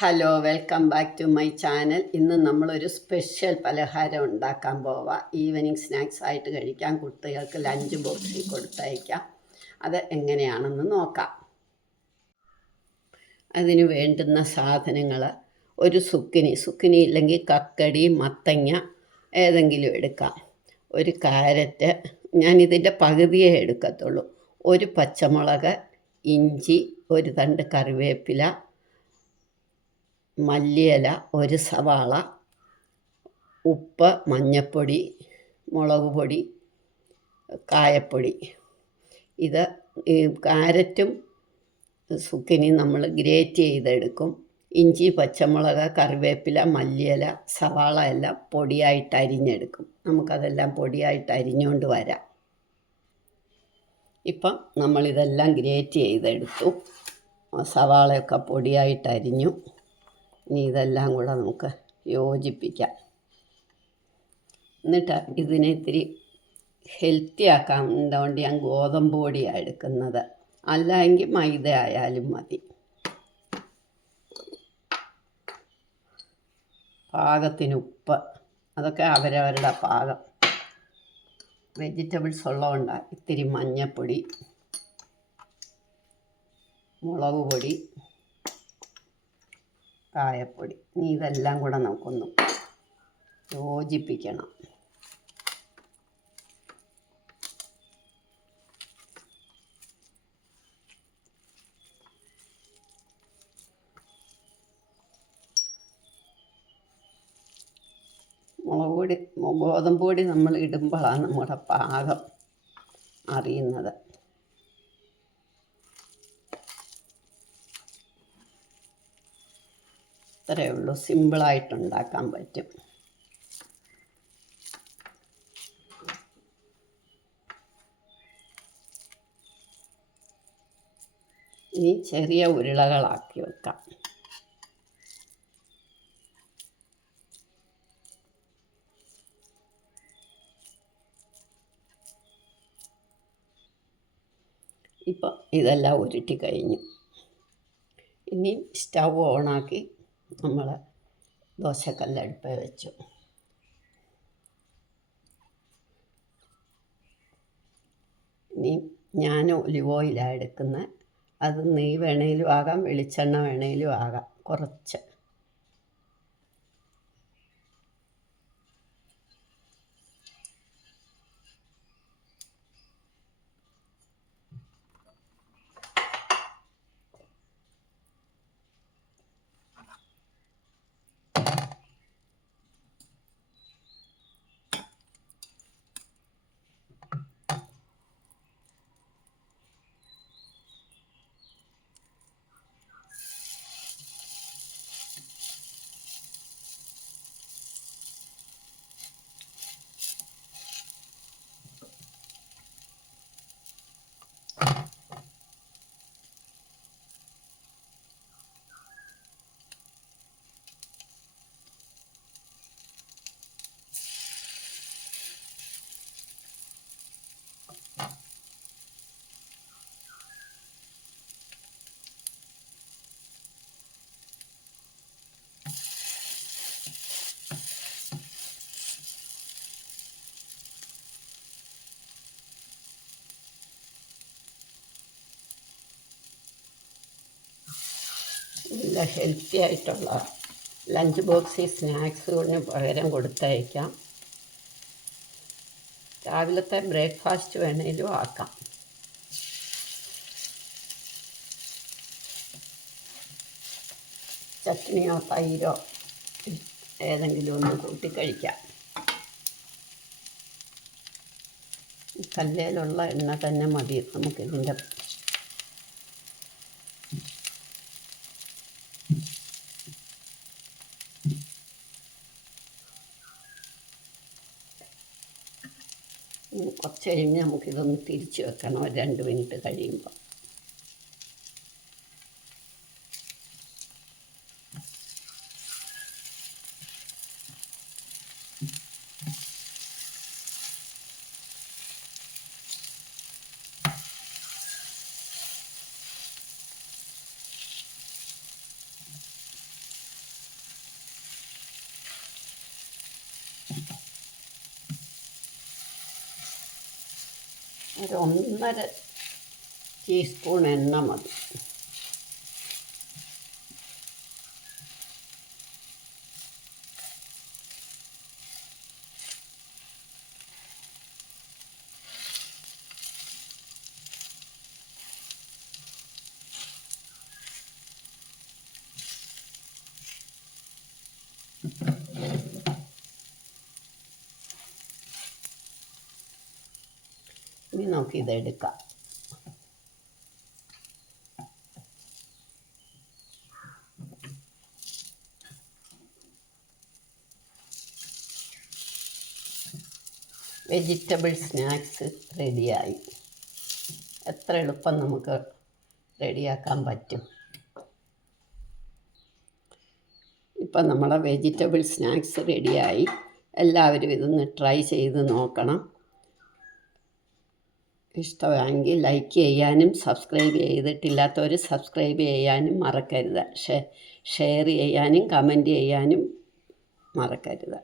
Hello, welcome back to my channel. ഇന്ന് നമ്മളൊരു special പലഹാരം ഉണ്ടാക്കാൻ പോവാം. ഈവനിങ് സ്നാക്സ് ആയിട്ട് കഴിക്കാം, കുട്ടികൾക്ക് ലഞ്ച് ബോക്സിൽ കൊടുത്തയക്കാം. അത് എങ്ങനെയാണെന്ന് നോക്കാം. അതിന് വേണ്ടുന്ന സാധനങ്ങൾ: ഒരു സുക്കിനി ഇല്ലെങ്കിൽ കക്കടി, മത്തങ്ങ ഏതെങ്കിലും എടുക്കാം. ഒരു കാരറ്റ്, ഞാനിതിൻ്റെ പകുതിയേ എടുക്കത്തുള്ളൂ. ഒരു പച്ചമുളക്, ഇഞ്ചി, ഒരു തണ്ട് കറിവേപ്പില, മല്ലിയില, ഒരു സവാള, ഉപ്പ്, മഞ്ഞൾപ്പൊടി, മുളക് പൊടി, കായപ്പൊടി. ഇത് ഈ കാരറ്റും സുക്കിനി നമ്മൾ ഗ്രേറ്റ് ചെയ്തെടുക്കും. ഇഞ്ചി, പച്ചമുളക്, കറിവേപ്പില, മല്ലിയില, സവാള എല്ലാം പൊടിയായിട്ട് അരിഞ്ഞെടുക്കും. നമുക്കതെല്ലാം പൊടിയായിട്ട് അരിഞ്ഞുകൊണ്ട് വരാം. ഇപ്പം നമ്മളിതെല്ലാം ഗ്രേറ്റ് ചെയ്തെടുത്തു. സവാളയൊക്കെ പൊടിയായിട്ട് അരിഞ്ഞു. ഇനി ഇതെല്ലാം കൂടെ നമുക്ക് യോജിപ്പിക്കാം. എന്നിട്ട് ഇതിനെ ഇത്തിരി ഹെൽത്തി ആക്കാൻ വേണ്ടി ഞാൻ ഗോതമ്പ് പൊടിയാണ് എടുക്കുന്നത്. അല്ലെങ്കിൽ മൈദ ആയാലും മതി. പാകത്തിന് ഉപ്പ്, അതൊക്കെ അവരവരുടെ പാകം. വെജിറ്റബിൾസ് ഉള്ളതുകൊണ്ടാണ്. ഇത്തിരി മഞ്ഞൾപ്പൊടി, മുളക് പൊടി, കായപ്പൊടി. ഇനി ഇതെല്ലാം കൂടെ നമുക്കൊന്ന് യോജിപ്പിക്കണം. ഗോതമ്പ് പൊടി നമ്മൾ ഇടുമ്പോഴാണ് നമ്മുടെ പാകം അറിയുന്നത്. ഇത്രയേ ഉള്ളൂ, സിമ്പിളായിട്ടുണ്ടാക്കാൻ പറ്റും. ഇനി ചെറിയ ഉരുളകളാക്കി വെക്കാം. ഇപ്പം ഇതെല്ലാം ഉരുട്ടി കഴിഞ്ഞു. ഇനി സ്റ്റൗ ഓണാക്കി നമ്മൾ ദോശക്കല്ലടുപ്പ് വെച്ചു. ഇനി ഞാൻ ഒലിവ് ഓയിലാണ് എടുക്കുന്നത്. അത് നെയ്യ് വേണേലും ആകാം, വെളിച്ചെണ്ണ വേണേലും ആകാം. കുറച്ച് നല്ല ഹെൽത്തി ആയിട്ടുള്ള ലഞ്ച് ബോക്സിൽ സ്നാക്സിന് പകരം കൊടുത്തയക്കാം. രാവിലത്തെ ബ്രേക്ക്ഫാസ്റ്റ് വേണേലും ആക്കാം. ചട്നിയോ തൈരോ ഏതെങ്കിലും ഒന്ന് കൂട്ടി കഴിക്കാം. കല്ലിലുള്ള എണ്ണ തന്നെ മതി നമുക്കിതിൻ്റെ. കുറച്ച് കഴിഞ്ഞ് നമുക്കിതൊന്ന് തിരിച്ച് വെക്കണം, 2 മിനിറ്റ് കഴിയുമ്പോൾ. ഒരു 1.5 ടീസ്പൂൺ എണ്ണ മതി. ഇനി നമുക്കിതെടുക്കാം. വെജിറ്റബിൾ സ്നാക്സ് റെഡിയായി. എത്ര എളുപ്പം നമുക്ക് റെഡിയാക്കാൻ പറ്റും. ഇപ്പം നമ്മളെ വെജിറ്റബിൾ സ്നാക്സ് റെഡിയായി. എല്ലാവരും ഇതൊന്ന് ട്രൈ ചെയ്ത് നോക്കണം. ഇഷ്ടമെങ്കിൽ ലൈക്ക് ചെയ്യാനും സബ്സ്ക്രൈബ് ചെയ്തിട്ടില്ലാത്തവർ സബ്സ്ക്രൈബ് ചെയ്യാനും മറക്കരുത്. ഷെയർ ചെയ്യാനും കമൻറ്റ് ചെയ്യാനും മറക്കരുത്.